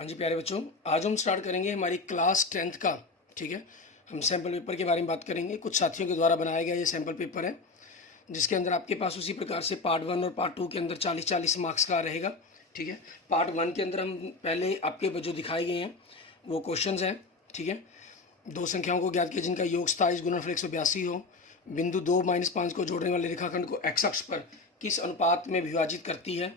हाँ जी प्यारे बच्चों, आज हम स्टार्ट करेंगे हमारी क्लास 10th का। ठीक है, हम सैम्पल पेपर के बारे में बात करेंगे। कुछ साथियों के द्वारा बनाया गया ये सैम्पल पेपर है, जिसके अंदर आपके पास उसी प्रकार से पार्ट 1 और पार्ट 2 के अंदर 40-40 मार्क्स का रहेगा। ठीक है, पार्ट 1 के अंदर हम पहले आपके जो दिखाए गए हैं वो क्वेश्चन हैं। ठीक है, दो संख्याओं को ज्ञात किया जिनका योग 27 गुणनफल 182 हो। बिंदु 2-5 को जोड़ने वाले रेखाखंड को एक्स अक्ष पर किस अनुपात में विभाजित करती है।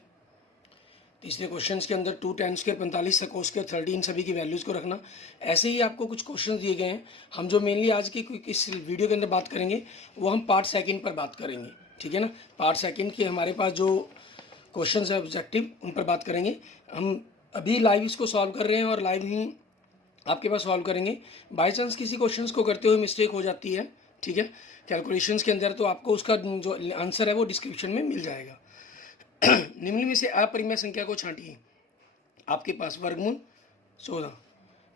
तीसरे क्वेश्चन के अंदर 2 10 स्क्वायर 45 cos स्क्वायर 30 सभी की वैल्यूज़ को रखना। ऐसे ही आपको कुछ क्वेश्चन दिए गए हैं। हम जो मेनली आज की इस वीडियो के अंदर बात करेंगे वो हम पार्ट सेकंड पर बात करेंगे। ठीक है ना, पार्ट सेकंड के हमारे पास जो क्वेश्चन है ऑब्जेक्टिव उन पर बात करेंगे। हम अभी लाइव इसको सॉल्व कर रहे हैं और लाइव ही आपके पास सॉल्व करेंगे। बाई चांस किसी क्वेश्चन को करते हुए मिस्टेक हो जाती है, ठीक है, कैलकुलेशंस के अंदर, तो आपको उसका जो आंसर है वो डिस्क्रिप्शन में मिल जाएगा। निम्न में से अपरिमेय संख्या को छांटिए। आपके पास वर्गमूल 14।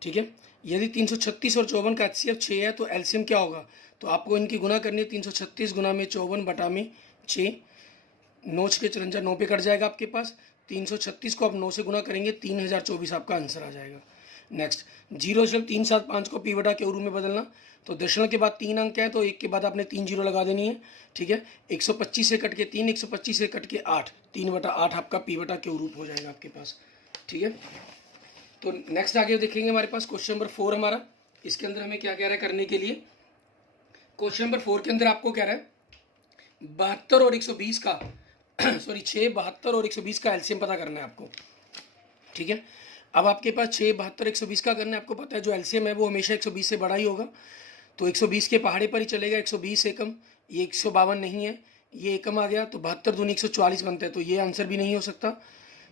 ठीक है, यदि 336 और 54 का HCF 6 है तो एलसीएम क्या होगा। तो आपको इनकी गुना करनी है। 336 गुना में 54 बटा में 6, 9 के चरंजा 9 पे कट जाएगा आपके पास। 336 को आप 9 से गुना करेंगे, 3024 आपका आंसर आ जाएगा। नेक्स्ट 0.375 को पी बटा के रूप में बदलना। तो दशमलव के बाद 3 अंक है तो 1 के बाद आपने 3 जीरो लगा देनी है। ठीक है, 125 से कट के 3, 125 से कट के 8, 3/8 आपका पी बटा के रूप हो जाएगा आपके पास। ठीक है, तो नेक्स्ट आगे देखेंगे हमारे पास क्वेश्चन नंबर 4 हमारा। इसके अंदर हमें क्या कह रहा है करने के लिए। क्वेश्चन नंबर 4 के अंदर आपको कह रहा है 72 और 120 का सॉरी 6, 72 और 120 का एलसीएम पता करना है आपको। ठीक है, अब आपके पास 6, 72, 120 का करना है। आपको पता है जो एलसीएम है वो हमेशा 120 से बड़ा ही होगा, तो 120 के पहाड़े पर ही चलेगा। 120 एकम, ये 152 नहीं है, ये एकम आ गया, तो 72 दूनी 144 बनता है, तो ये आंसर भी नहीं हो सकता।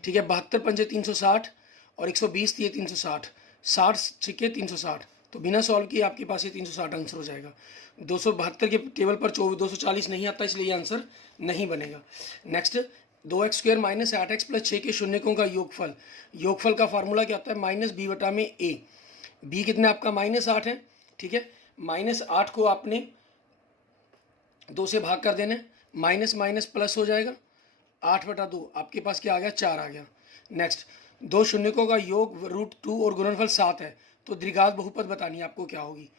ठीक है, 72 पंजे 360 और 120 दिए 360, 60 छिके 360, तो बिना सॉल्व किए आपके पास ये 360 आंसर हो जाएगा। 272 के टेबल पर 240 नहीं आता, इसलिए ये आंसर नहीं बनेगा। Next 2x square minus 8x plus 6 के शून्यकों का योगफल। योगफल का फार्मूला क्या होता है, माइनस बी बटा में ए। बी कितना आपका -8 है। ठीक है, -8 को आपने 2 से भाग कर देना, माइनस माइनस प्लस हो जाएगा, 8/2 आपके पास क्या आ गया, 4 आ गया। नेक्स्ट दो शून्यकों का योग √2 और गुणनफल 7 है, तो द्विघात बहुपद बतानी है आपको क्या होगी।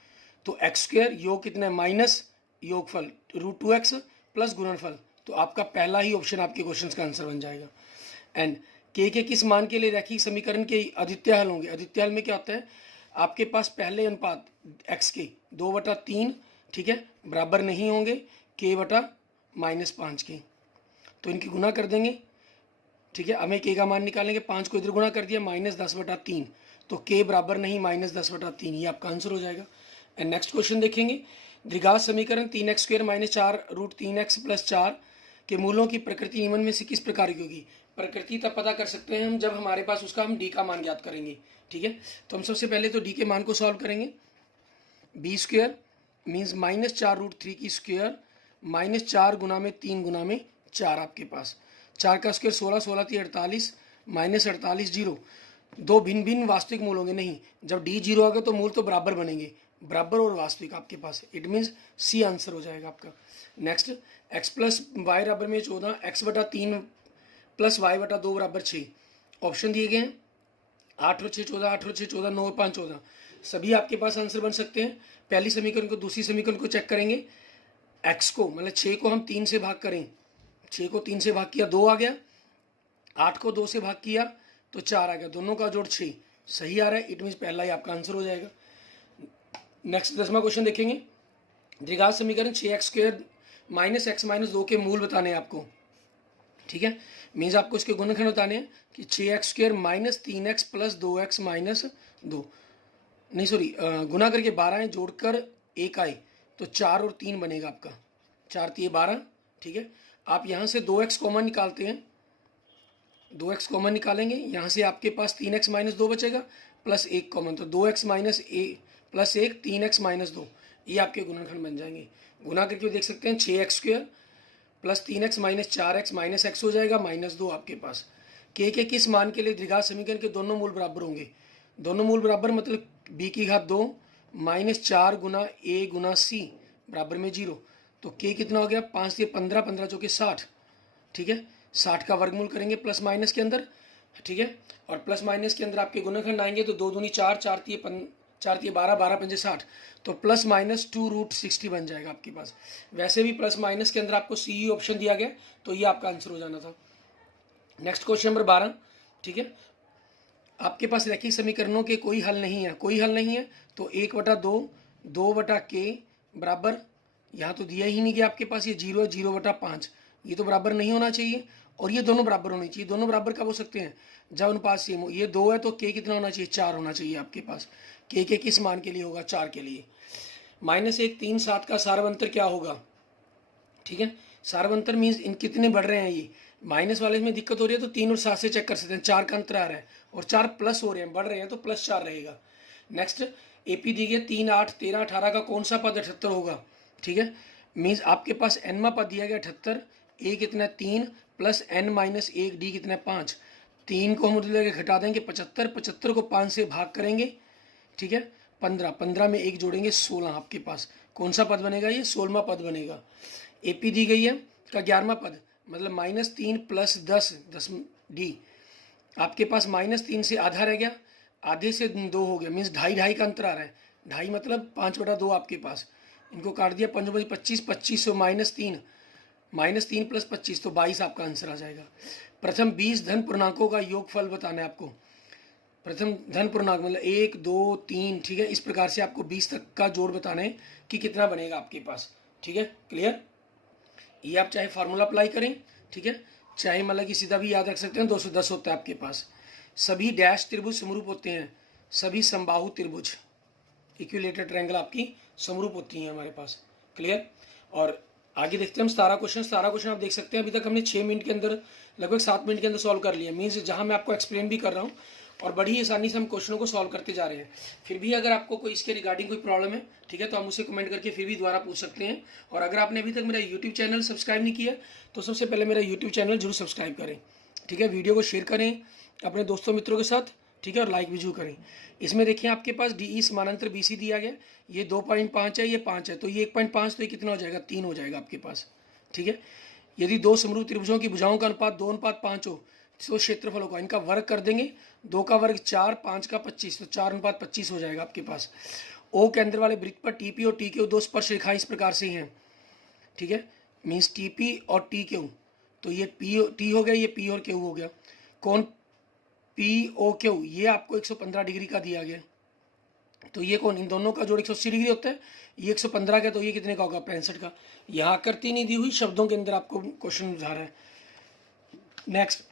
तो एक्स स्क्वायर योग कितना है माइनस योगफल √2x प्लस गुणनफल, तो आपका पहला ही ऑप्शन आपके क्वेश्चन का आंसर बन जाएगा। एंड के किस मान के लिए रैखिक समीकरण के अद्वितीय हल होंगे। अद्वितीय हल में क्या होता है, आपके पास पहले अनुपात x के 2/3, ठीक है, बराबर नहीं होंगे k/-5 के, तो इनकी गुना कर देंगे। ठीक है, हमें k का मान निकालेंगे, 5 को इधर गुना कर दिया, -10/3, तो k बराबर नहीं -10/3, ये आपका आंसर हो जाएगा। एंड नेक्स्ट क्वेश्चन देखेंगे, द्विघात समीकरण 3x square minus 4 √3x plus 4 के मूलों की प्रकृति निम्न में से किस प्रकार की होगी। प्रकृति तब पता कर सकते हैं हम जब हमारे पास उसका हम d का मान ज्ञात करेंगे। ठीक है, तो हम सबसे पहले तो d के मान को सॉल्व करेंगे। बी स्क्वायर मीन्स -4 √3 की स्क्वायर -4 गुना में 3 गुना में 4, आपके पास 4 का स्क्वायर 16, 16 थी 48, -48 जीरो। दो भिन्न भिन्न वास्तविक मूल होंगे, नहीं, जब डी जीरो होगा तो मूल तो बराबर बनेंगे, बराबर और वास्तविक आपके पास, इट मीन्स सी आंसर हो जाएगा आपका। नेक्स्ट x प्लस वाई बराबर में 14, x/3 प्लस y/2 बराबर 6। ऑप्शन दिए गए हैं 8 और 6 14, 8 और 6 14, 9 और 5 14, सभी आपके पास आंसर बन सकते हैं। पहली समीकरण को दूसरी समीकरण को चेक करेंगे। x को मतलब 6 को हम 3 से भाग करें, 6 को 3 से भाग किया 2 आ गया, 8 को 2 से भाग किया तो 4 आ गया, दोनों का जोड़ 6 सही आ रहा है, इट मीन्स पहला ही आपका आंसर हो जाएगा। नेक्स्ट 10वां क्वेश्चन देखेंगे, द्विघात समीकरण 6x स्क्वायर -x - 2 के मूल बताने हैं आपको। ठीक है, मीन्स आपको इसके गुणनखंड बताने हैं कि 6x square -3x plus 2x - 2, नहीं सॉरी गुना करके 12 है, जोड़कर 1 आए तो 4 और 3 बनेगा आपका, 4 3 12। ठीक है, आप यहाँ से 2x कॉमन निकालते हैं, 2x कॉमन निकालेंगे, यहाँ से आपके पास 3x - 2 बचेगा प्लस 1 कॉमन, तो 2x - प्लस 1 3x - 2, ये आपके गुणनखंड बन जाएंगे। गुना करके देख सकते हैं 6x square plus 3x - 4x - x हो जाएगा -2 आपके पास। के किस मान के लिए द्विघात समीकरण के दोनों मूल बराबर होंगे। दोनों मूल बराबर मतलब b की घात 2 -4 गुना a गुना c बराबर में 0, तो k कितना हो गया, 5 से 15, 15 चौके 60। ठीक है, 60 का वर्गमूल करेंगे प्लस माइनस के अंदर, ठीक है। और प्लस माइनस के अंदर आपके गुणनखंड आएंगे तो 2 दूनी 4, 4 तिये 12, 12 पंजे 60, तो प्लस माइनस 2√60 बन जाएगा आपके पास। वैसे भी प्लस माइनस के अंदर आपको सी ऑप्शन दिया गया, तो ये आपका आंसर हो जाना था। नेक्स्ट क्वेश्चन नंबर 12, ठीक है। आपके पास रैखिक समीकरणों के कोई हल नहीं है, कोई हल नहीं है, तो 1/2, 2/k बराबर, यहाँ तो दिया ही नहीं कि आपके पास ये 0 है, 0/5, ये तो बराबर नहीं होना चाहिए, और ये दोनों बराबर होनी चाहिए। दोनों बराबर कब हो सकते हैं? जब अनुपात सेम हो। ये 2 है तो k कितना होना चाहिए? 4 होना चाहिए आपके पास। k के किस मान के लिए होगा? 4 के लिए। -1, 3, 7 का सार्वंतर क्या होगा? ठीक है, सार्वंतर मीन्स इन कितने बढ़ रहे हैं, ये माइनस वाले में दिक्कत हो रही है तो 3 और 7 से चेक कर सकते हैं। 4 का अंतर आ रहा है और 4 प्लस हो रहे हैं, बढ़ रहे हैं, तो +4 रहेगा। नेक्स्ट एपी दी गई 3, 8, 13, 18 का कौन सा पद 78 होगा? ठीक है, मीन्स आपके पास nवा पद दिया गया 78, ए कितना है 3 प्लस n-1, डी कितना है 5। 3 को हम लेके घटा देंगे 75, 75 को 5 से भाग करेंगे, ठीक है, 15, 15 में 1 जोड़ेंगे 16। आपके पास कौन सा पद बनेगा? ये 16वां पद बनेगा। एपी दी गई है का 11वां पद, मतलब -3 + 10, 10 डी। आपके पास -3 से आधा रह गया, आधे से 2 हो गया, मीन्स 2.5 का अंतर आ रहा है। 2.5 मतलब 5/2 आपके पास। इनको काट दिया 5 × 25, 25 से -3 + 25 तो 22 आपका आंसर आ जाएगा। प्रथम 20 धन पूर्णांकों का योगफल बताना है आपको। प्रथम धन पूर्णांक मतलब 1, 2, 3, ठीक है, इस प्रकार से आपको 20 तक का जोड़ बताना है कि कितना बनेगा आपके पास। ठीक है, क्लियर? ये आप चाहे फार्मूला अप्लाई करें, ठीक है, चाहे मतलब कि सीधा भी याद रख सकते हैं। 210 होता है आपके पास। सभी डैश त्रिभुज समरूप होते हैं, सभी समबाहु त्रिभुज इक्विलेटरल ट्रायंगल आपकी समरूप होती हैं हमारे पास। क्लियर? और आगे देखते हैं हम 17 क्वेश्चन। 17 क्वेश्चन आप देख सकते हैं अभी तक हमने 6 मिनट के अंदर, लगभग 7 मिनट के अंदर सॉल्व कर लिया। मीन्स जहाँ मैं आपको एक्सप्लेन भी कर रहा हूँ और बड़ी आसानी से हम क्वेश्चनों को सॉल्व करते जा रहे हैं। फिर भी अगर आपको कोई इसके रिगार्डिंग कोई प्रॉब्लम है, ठीक है, तो आप मुझसे कमेंट करके फिर भी दोबारा पूछ सकते हैं। और अगर आपने अभी तक मेरा यूट्यूब चैनल सब्सक्राइब नहीं किया तो सबसे पहले मेरा यूट्यूब चैनल जरूर सब्सक्राइब करें। ठीक है, वीडियो को शेयर करें अपने दोस्तों मित्रों के साथ, ठीक है, और लाइक भी जरूर करें। इसमें देखिए आपके पास DE समानांतर BC दिया गया, ये 2.5 है, ये 5 है, तो ये 1.5, तो ये कितना हो जाएगा? 3 हो जाएगा आपके पास। ठीक है, यदि 2 समरूप त्रिभुजों की भुजाओं का अनुपात 2:5 हो तो क्षेत्रफल होगा, इनका वर्ग कर देंगे, 2 का वर्ग 4, 5 का 25, तो 4:25 हो जाएगा आपके पास। O के अंदर वाले वृत्त पर TP और TQ 2 स्पर्श रेखाएं इस प्रकार से हैं। ठीक है, मीन्स TP और TQ, तो ये T हो गया, ये P और Q हो गया। कौन POQ, ये आपको 115 डिग्री का दिया गया, तो ये कौन? इन दोनों का जोड़ 180 डिग्री होता है। ये 115 का, तो ये कितने का होगा? 65 का। यहाँ आकृति नहीं दी हुई, शब्दों के अंदर आपको क्वेश्चन बुझा रहा है। नेक्स्ट,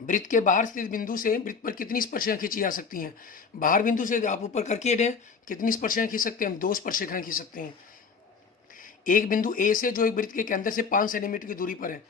वृत्त के बाहर स्थित बिंदु से वृत्त पर कितनी स्पर्शरेखाएं खींची जा सकती हैं? बाहर बिंदु से आप ऊपर करके दें, कितनी स्पर्शरेखाएं खींच सकते हैं हम? 2 स्पर्शरेखाएं खींच सकते हैं। एक बिंदु ए से जो एक वृत्त के केंद्र से 5 सेंटीमीटर की दूरी पर है,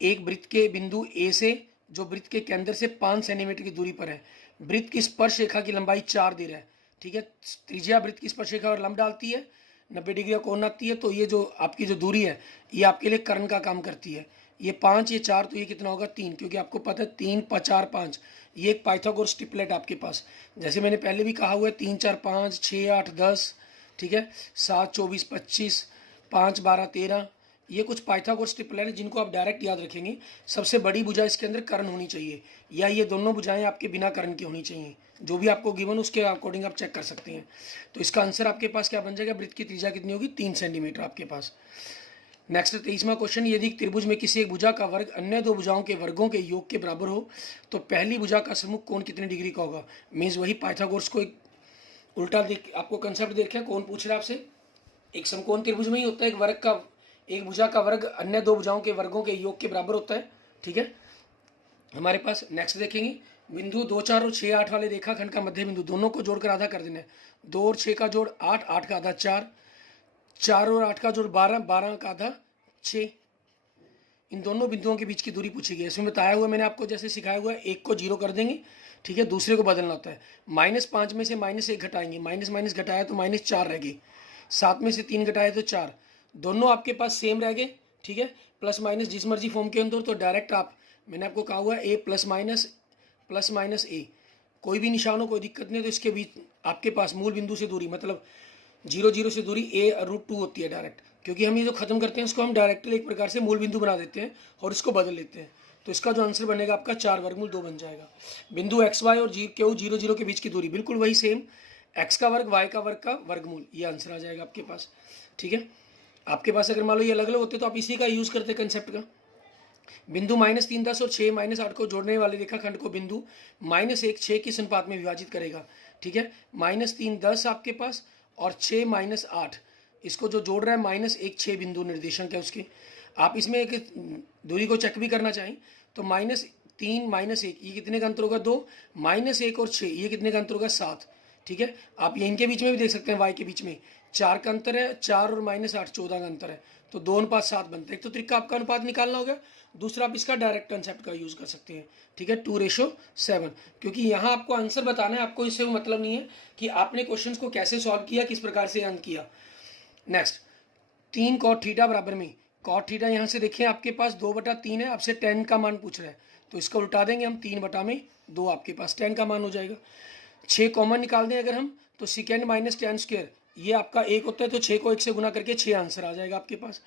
एक वृत्त के बिंदु ए से जो वृत्त के केंद्र से 5 सेंटीमीटर की दूरी पर है, वृत्त की स्पर्श रेखा की लंबाई 4 दे रहा है। ठीक है, त्रिज्या वृत्त की स्पर्श रेखा और लंब डालती है, 90 डिग्री का कोण आती है, तो ये जो आपकी जो दूरी है ये आपके लिए कर्ण का काम करती है। ये 5, ये 4, तो ये कितना होगा? 3, क्योंकि आपको पता है 3, 4, 5, ये एक पाइथागोरस ट्रिपलेट आपके पास, जैसे मैंने पहले भी कहा हुआ है, 3, 4, 5, 6, 8, 10, ठीक है, 7, 24, 25, 5, 12, 13, ये कुछ पाइथागोरस ट्रिपलेट है जिनको आप डायरेक्ट याद रखेंगे। सबसे बड़ी भुजा इसके अंदर कर्ण होनी चाहिए, या ये दोनों भुजाएं आपके बिना कर्ण की होनी चाहिए। जो भी आपको गिवन उसके अकॉर्डिंग आप चेक कर सकते हैं। तो इसका आंसर आपके पास क्या बन जाएगा? वृत्त की त्रिज्या कितनी होगी? 3 सेंटीमीटर आपके पास। नेक्स्ट 23वां क्वेश्चन, यदि त्रिभुज में किसी एक भुजा का वर्ग अन्य 2 भुजाओं के वर्गों के योग के बराबर हो तो पहली भुजा का सम्मुख कोण कितने डिग्री का होगा? मीन्स वही पाइथागोरस को एक उल्टा देख आपको कंसेप्ट देखें। कौन पूछ रहा है आपसे? एक समकोण त्रिभुज में ही होता है, एक भुजा का वर्ग अन्य 2 भुजाओं के वर्गों के योग के बराबर होता है। ठीक है, हमारे पास नेक्स्ट देखेंगे, बिंदु 2, 4 और 6, 8 वाले रेखाखंड का मध्य बिंदु, दोनों को जोड़कर आधा कर देना है। 2 और 6 का जोड़ 8, 8 का आधा 4, 4 और 8 का जोड़ 12, 12 का आधा 6। इन दोनों बिंदुओं के बीच की दूरी पूछी गई है। इसमें बताया हुआ मैंने आपको जैसे सिखाया हुआ है, एक को 0 कर देंगे, ठीक है, दूसरे को बदलना होता है। -5 में से -1 घटाएंगे, माइनस घटाया तो -4 रह गई, 7 में से 3 घटाए तो 4, दोनों आपके पास सेम रह गए। ठीक है, प्लस माइनस जिस मर्जी फॉर्म के अंदर, तो डायरेक्ट आप, मैंने आपको कहा हुआ है A प्लस माइनस A, कोई भी निशान हो कोई दिक्कत नहीं। तो इसके बीच आपके पास मूल बिंदु से दूरी, मतलब 0, 0 से दूरी A√2 होती है डायरेक्ट, क्योंकि हम ये जो खत्म करते हैं उसको हम डायरेक्टली एक प्रकार से मूल बिंदु बना देते हैं और इसको बदल लेते हैं। तो इसका जो आंसर बनेगा आपका 4 वर्गमूल 2 बन जाएगा। बिंदु एक्स वाई और क्यू 0 0 के बीच की दूरी बिल्कुल वही सेम, एक्स का वर्ग वाई का वर्ग का वर्गमूल, ये आंसर आ जाएगा आपके पास। ठीक है, आपके पास अगर मान लो ये अलग अलग होते तो आप इसी का यूज़ करते कंसेप्ट का। बिंदु -3 10 और 6 -8 को जोड़ने वाले रेखाखंड को बिंदु -1 6 किस अनुपात में विभाजित करेगा। ठीक है, -3 10 आपके पास और 6 -8, इसको जो जोड़ रहा है -1 6 बिंदु निर्देशांक है उसके। आप इसमें एक दूरी को चेक भी करना चाहें तो -3 -1 ये कितने का अंतर होगा 2, -1 और 6 ये कितने का अंतर होगा 7। ठीक है, आप ये इनके बीच में भी देख सकते हैं, वाई के बीच में 4 का अंतर है, 4 और -8 14 का अंतर है, तो 2 अनुपात 7 बनते हैं। एक तो तरीका आपका अनुपात निकालना होगा, दूसरा आप इसका डायरेक्ट कंसेप्ट का यूज़ कर सकते हैं। ठीक है, 2:7, क्योंकि यहाँ आपको आंसर बताना है, आपको इससे मतलब नहीं है कि आपने क्वेश्चंस को कैसे सॉल्व किया, किस प्रकार से अंत किया। नेक्स्ट 3 cot थीटा बराबर में, cot थीटा यहाँ से देखिए आपके पास 2/3 है, आपसे 10 का मान पूछ रहा है, तो इसको उल्टा देंगे हम, 3/2 आपके पास 10 का मान हो जाएगा। 6 कॉमन निकाल दें अगर हम, तो सेकेंड -10 स्क्वायर ये आपका 1 होता है, तो 6 को 1 से गुना करके 6 आंसर आ जाएगा आपके पास।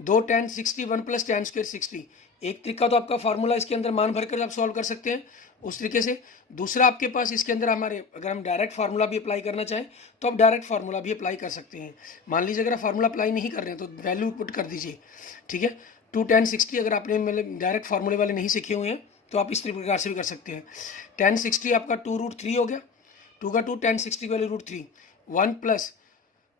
2 10 60 1 + 10 स्क्वायर 60, एक तरीका तो आपका फार्मूला इसके अंदर मान भरकर आप सॉल्व कर सकते हैं उस तरीके से। दूसरा आपके पास इसके अंदर हमारे अगर हम डायरेक्ट फार्मूला भी अप्लाई करना चाहें तो आप डायरेक्ट फार्मूला भी अप्लाई कर सकते हैं। मान लीजिए अगर आप फार्मूला अप्लाई नहीं कर रहे हैं तो वैल्यू पुट कर दीजिए। ठीक है, 2 10 60 अगर आपने मतलब डायरेक्ट फार्मूले वाले नहीं सीखे हुए हैं तो आप इस प्रकार से भी कर सकते हैं। 10 60 आपका 2√3 हो गया, 2 का 2 10 60 की वैल्यू √3, 1 +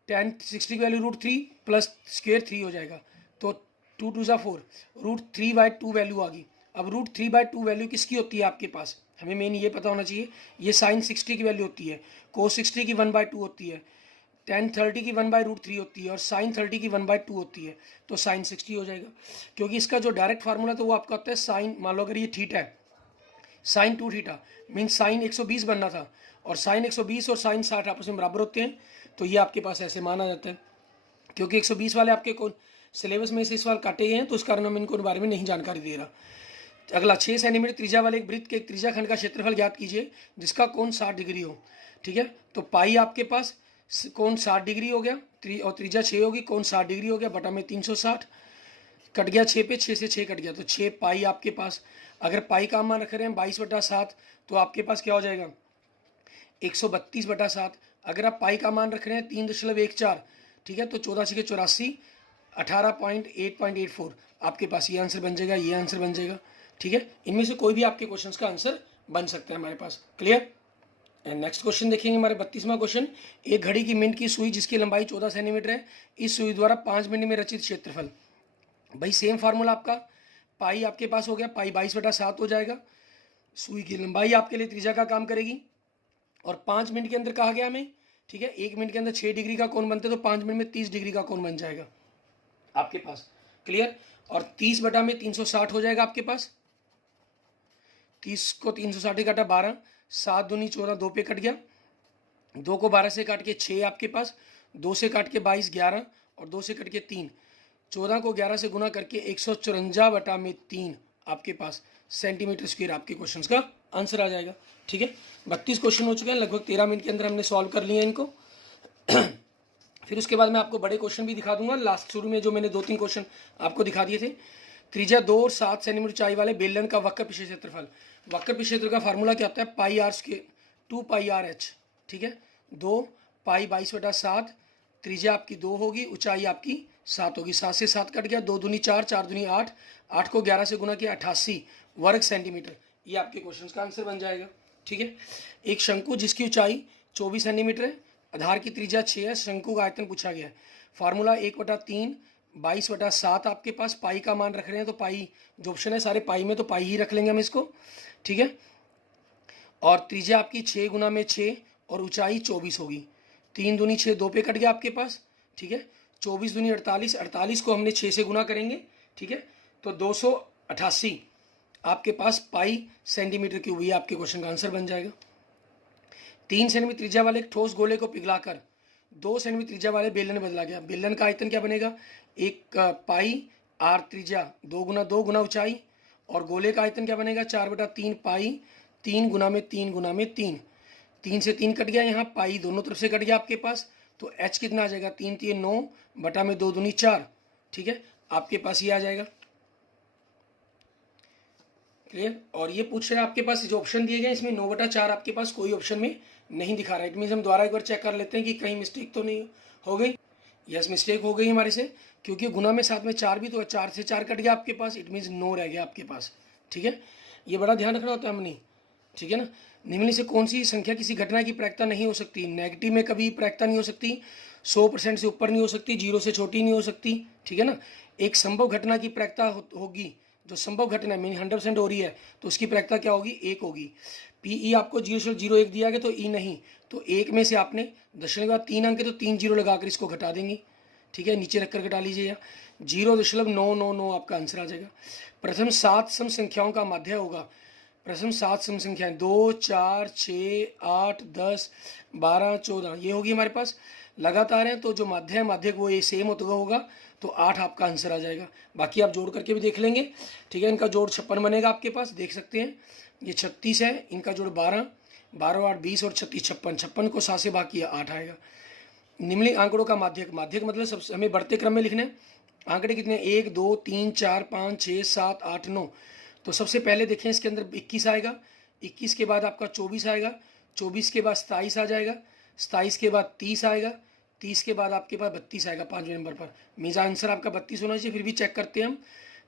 10 60 की वैल्यू √3 प्लस स्क्वायर 3 हो जाएगा, तो 2 2 4 √3/2 वैल्यू आ गई। अब √3/2 वैल्यू किसकी होती है आपके पास, हमें मेन ये पता होना चाहिए। ये sin 60 की वैल्यू होती है, cos 60 की 1/2 होती है, tan 30 की 1/√3 होती है और sin 30 की 1/2 होती है, तो sin 60 हो जाएगा। क्योंकि इसका जो डायरेक्ट फार्मूला तो वो आपका होता है साइन, मान लो अगर ये थीटा है, sin 2 थीटा मीन्स साइन 120 बनना था, और sin 120 और sin 60 आपस में बराबर होते हैं, तो ये आपके पास ऐसे माना जाता है। क्योंकि 120 वाले आपके कौन सिलेबस में से सवाल काटे गए हैं, तो इस कारण हम इनको बारे में नहीं जानकारी दे रहा। अगला 6 सेंटीमीटर त्रिज्या वाले एक वृत्त के एक त्रिज्या खंड का क्षेत्रफल ज्ञात कीजिए जिसका कोण 60 डिग्री हो। ठीक है, तो पाई आपके पास कोण 60 डिग्री हो गया, और त्रिज्या 6 होगी, कोण 60 डिग्री हो गया, बटा में 360 कट गया 6 पे, 6 से 6 कट गया, तो 6 पाई आपके पास। अगर पाई का मान रख रहे हैं 22/7, तो आपके पास क्या हो जाएगा 132/7। अगर आप पाई का मान रख रहे हैं 3.14, ठीक है, तो 14 × 84 18.884 आपके पास ये आंसर बन जाएगा, ये आंसर बन जाएगा। ठीक है, इनमें से कोई भी आपके क्वेश्चंस का आंसर बन सकता है हमारे पास। क्लियर। एंड नेक्स्ट क्वेश्चन देखेंगे हमारे 32वां क्वेश्चन। एक घड़ी की मिनट की सुई जिसकी लंबाई 14 सेंटीमीटर है, इस सुई द्वारा 5 मिनट में रचित क्षेत्रफल। भाई सेम फार्मूला आपका, पाई आपके पास हो गया, पाई 22/7 हो जाएगा, सुई की लंबाई आपके लिए त्रिज्या का काम करेगी, और 5 मिनट के अंदर कहा गया हमें। ठीक है, 1 मिनट के अंदर 6 डिग्री का कोण बनता है, तो 5 मिनट में 30 डिग्री का कोण बन जाएगा आपके पास। क्लियर। और 30/360 हो जाएगा आपके पास, 30 को 360 काटा 12, 7 दूनी 14, 2 पे कट गया, 2 को 12 से काट के 6 आपके पास, 2 से काट के 22 11, और 2 से कट के 3, 14 को 11 से गुना करके 154/3 आपके पास सेंटीमीटर स्क्वायर आपके क्वेश्चंस का आंसर आ जाएगा। ठीक है, 32 क्वेश्चन हो चुके हैं, लगभग 13 मिनट के अंदर हमने सॉल्व कर लिए हैं इनको। फिर उसके बाद मैं आपको बड़े क्वेश्चन भी दिखा दूंगा। लास्ट शुरू में जो मैंने 2-3 क्वेश्चन आपको दिखा दिए थे। त्रिज्या 2 और 7 सेंटीमीटर ऊंचाई वाले बेलन का वक्र पिछले क्षेत्रफल। वक्र पिछले क्षेत्र का फार्मूला क्या होता है, πr², 2πrh। ठीक है, 2 पाई 22/7, त्रिज्या आपकी 2 होगी, ऊंचाई आपकी 7 होगी, 7 से 7 कट गया, 2 दूनी 4, 4 दूनी 8, 8 को 11 से गुना किया 88 वर्ग सेंटीमीटर, ये आपके क्वेश्चन का आंसर बन जाएगा। ठीक है, एक शंकु जिसकी ऊंचाई 24 सेंटीमीटर है, आधार की त्रिज्या 6 है, शंकु का आयतन पूछा गया है। फार्मूला 1/3 22/7 आपके पास, पाई का मान रख रहे हैं, तो पाई जो ऑप्शन है सारे पाई में, तो पाई ही रख लेंगे हम इसको। ठीक है, और त्रिज्या आपकी 6 गुना में 6 और ऊंचाई 24 होगी, 3 दूनी 6, 2 पे कट गया आपके पास। ठीक है, 24 दूनी 48, 48 को हमने 6 से गुना करेंगे। ठीक है, तो 288 आपके पास पाई सेंटीमीटर क्यूब, ये आपके क्वेश्चन का आंसर बन जाएगा। 3 सेंटीमीटर त्रिज्या वाले एक ठोस गोले को पिघलाकर 2 सेंटीमीटर त्रिज्या वाले बेलन में बदला गया। बेलन का आयतन क्या बनेगा, एक पाई आर त्रिज्या 2 गुना ऊंचाई, और गोले का आयतन क्या बनेगा 4/3 पाई 3 गुना में 3 गुना में 3, 3 से 3 कट गया, यहाँ पाई दोनों तरफ से कट गया आपके पास, तो एच कितना आ जाएगा 3 3 9 बटा में 2 दूनी 4। ठीक है, आपके पास ये आ जाएगा। क्लियर। और ये पूछ रहे हैं आपके पास जो ऑप्शन दिए गए इसमें 9/4 आपके पास कोई ऑप्शन में नहीं दिखा रहा है। इट मीन्स हम दोबारा एक बार चेक कर लेते हैं कि कहीं मिस्टेक तो नहीं हो गई। यस, मिस्टेक हो गई हमारे से, क्योंकि गुना में साथ में 4 भी तो 4 से 4 कट गया आपके पास, इट मीन्स 9 रह गया आपके पास। ठीक है, ये बड़ा ध्यान रखना होता है हमने। ठीक है ना। निम्नलिखित से कौन सी संख्या किसी घटना की प्रायिकता नहीं हो सकती? नेगेटिव में कभी प्रायिकता नहीं हो सकती, 100% से ऊपर नहीं हो सकती, 0 से छोटी नहीं हो सकती। ठीक है ना। एक संभव घटना की प्रायिकता होगी, जो संभव घटना मीन 100% हो रही है तो उसकी प्रायिकता क्या होगी? 1 होगी। पीई आपको 0.01 दिया गया तो ई नहीं, तो 1 में से आपने दशमलव के बाद 3 अंक है तो 3 जीरो लगाकर इसको घटा देंगे। ठीक है, नीचे रखकर घटा लीजिए, 0.999 आपका आंसर आ जाएगा। प्रथम 7 सम संख्याओं का माध्य होगा। प्रथम 7 सम संख्याएं 2, 4, 6, 8, 10, 12, 14 ये होगी हमारे पास। लगातार है तो जो माध्य है माध्य वो ये सेम होगा तो 8 आपका आंसर आ जाएगा। बाकी आप जोड़ करके भी देख लेंगे। ठीक है, इनका जोड़ 56 बनेगा आपके पास, देख सकते हैं। ये 36 है, इनका जोड़ 12, 12 8 20 और 36 56, 56 को 7 से भाग किया 8 आएगा। निम्नलिखित आंकड़ों का माध्यक, माध्यक मतलब सबसे हमें बढ़ते क्रम में लिखना है। आंकड़े कितने? 1 2 3 4 5 6 7 8 9। तो सबसे पहले देखें इसके अंदर 21 आएगा, 21 के बाद आपका 24 आएगा, 24 के बाद 27 आ जाएगा, 27 के बाद 30 आएगा, 30 के बाद आपके पास 32 आएगा 5वें नंबर पर। मीन्स आंसर आपका 32 होना चाहिए। फिर भी चेक करते हैं हम।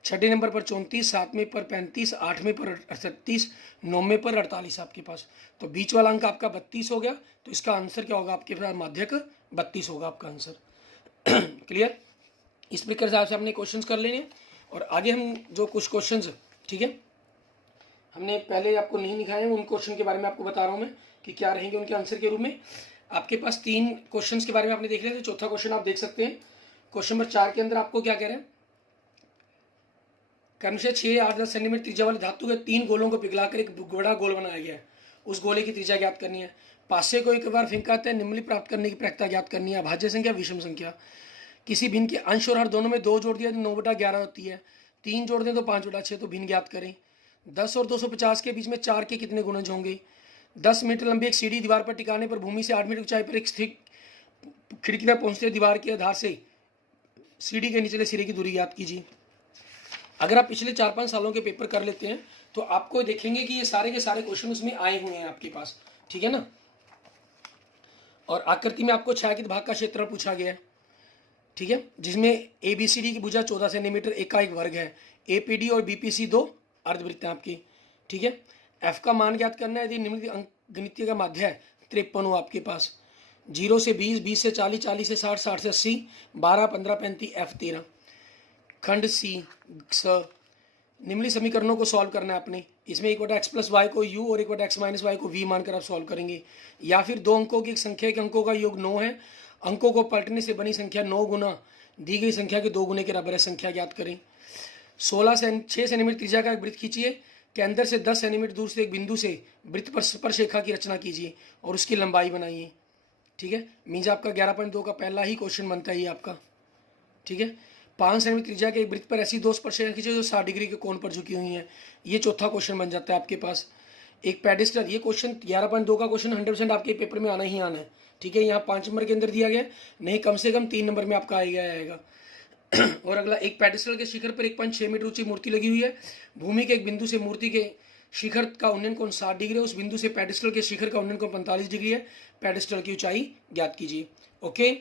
6ठे नंबर पर 34, 7वें पर 35, 8वें पर 38, 9वें पर 48 आपके पास। तो बीच वाला अंक आपका 32 हो गया, तो इसका आंसर क्या होगा आपके पास? माध्यक 32 होगा आपका आंसर। क्लियर। इस प्रकार से आपसे हमने क्वेश्चंस कर लेने और आगे हम जो कुछ क्वेश्चंस, ठीक है, हमने पहले आपको नहीं दिखाए हैं, उन क्वेश्चन के बारे में आपको बता रहा हूँ मैं कि क्या रहेंगे उनके आंसर के रूप में। आपके पास 3 क्वेश्चंस के बारे में आपने देख लिया, तो चौथा क्वेश्चन आप देख सकते हैं। क्वेश्चन नंबर 4 के अंदर आपको क्या कह रहे हैं? क्रमशः 6, 8, 10 सेंटीमीटर त्रिज्या वाले धातु के 3 गोलों को पिघलाकर एक बड़ा गोल बनाया गया है। उस गोले की त्रिज्या ज्ञात करनी है। पासे को एक बार फेंकाते हैं, निम्नलिखित प्राप्त करने की प्रायिकता ज्ञात करनी है। भाज्य संख्या, विषम संख्या। किसी भिन्न के अंश और हर दोनों में 2 जोड़ दिया तो 9/11 होती है। 3 जोड़ दें तो 5/6, तो भिन्न ज्ञात करें। 10 और 250 के बीच में 4 के कितने गुणज होंगे? 10 मीटर लंबी एक सीढ़ी दीवार पर टिकाने पर भूमि से 8 मीटर ऊंचाई पर एक स्थिर खिड़की तक पहुंचते दीवार के आधार से सीढ़ी के निचले सिरे की दूरी ज्ञात कीजिए। अगर आप पिछले 4-5 सालों के पेपर कर लेते हैं तो आपको देखेंगे कि ये सारे के सारे क्वेश्चन उसमें आए हुए हैं आपके पास। ठीक है ना। और आकृति में आपको छायांकित भाग का क्षेत्रफल पूछा गया है। ठीक है, जिसमें ABCD की भुजा 14 सेंटीमीटर, एक का एक वर्ग है। APD और BPC 2 अर्धवृत्त हैं आपकी। ठीक है, F का मान ज्ञात करना है। यदि निम्नलिखित गणितीय का माध्य है 53 हो आपके पास। 0 से 20, 20 से 40, 40 से 60, 60 से 80, 12, 15, 35, F 13। खंड C निम्नलिखित समीकरणों को सॉल्व करना है आपने। इसमें 1/x + y को u और 1/x - y को v मानकर आप सॉल्व करेंगे। या फिर 2 अंकों की एक संख्या के अंकों का योग 9 है, अंकों को पलटने से बनी संख्या 9 गुना दी गई संख्या के 2 गुने के बराबर है, संख्या ज्ञात करें। 6 सेंटीमीटर त्रिज्या का एक वृत्त खींचिए के अंदर से 10 सेंटीमीटर दूर से एक बिंदु से वृत्त पर स्पर्शरेखा की रचना कीजिए और उसकी लंबाई बनाइए। ठीक है, मीन्स आपका 11.2 का पहला ही क्वेश्चन बनता है ये आपका। ठीक है, 5 सेंटीमीटर त्रिज्या के एक वृत्त पर ऐसी 2 स्पर्शरेखा खींचिए जो 60 डिग्री के कोण पर झुकी हुई हैं। ये चौथा क्वेश्चन बन जाता है आपके पास। एक पेडिस्टल, ये क्वेश्चन 11.2 का क्वेश्चन 100% आपके पेपर में आना ही आना है। ठीक है, यहाँ 5 नंबर के अंदर दिया गया, नहीं कम से कम 3 नंबर में आपका आएगा। और अगला, एक पेडिस्टल के शिखर पर 1.6 मीटर ऊंची मूर्ति लगी हुई है। भूमि के एक बिंदु से मूर्ति के शिखर का उन्नयन कोण 60 डिग्री है। उस बिंदु से पेडिस्टल के शिखर का उन्नयन कोण 45 डिग्री है। पेडिस्टल की ऊंचाई ज्ञात कीजिए। Okay,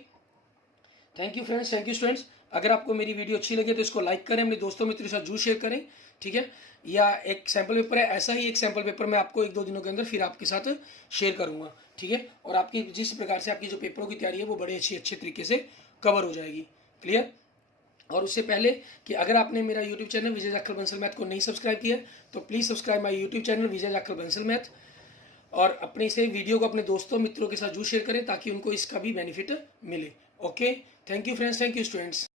thank you friends, thank you students. अगर आपको मेरी वीडियो अच्छी लगे तो इसको लाइक करें, अपने दोस्तों मित्रों के साथ जरूर शेयर करें। ठीक है, या एक सैम्पल पेपर है, ऐसा ही एक सैम्पल पेपर मैं आपको 1-2 दिनों के अंदर फिर आपके साथ शेयर करूंगा। ठीक है, और आपकी जिस प्रकार से आपकी जो पेपरों की तैयारी है वो बड़े अच्छे तरीके से कवर हो जाएगी। क्लियर। और उससे पहले कि अगर आपने मेरा यूट्यूब चैनल विजय जाखल बंसल मैथ को नहीं सब्सक्राइब किया तो please subscribe my YouTube channel Vijay Jakhal Bansal math, और अपने इसे वीडियो को अपने दोस्तों मित्रों के साथ जरूर शेयर करें ताकि उनको इसका भी बेनिफिट मिले। Okay, thank you friends, thank you students.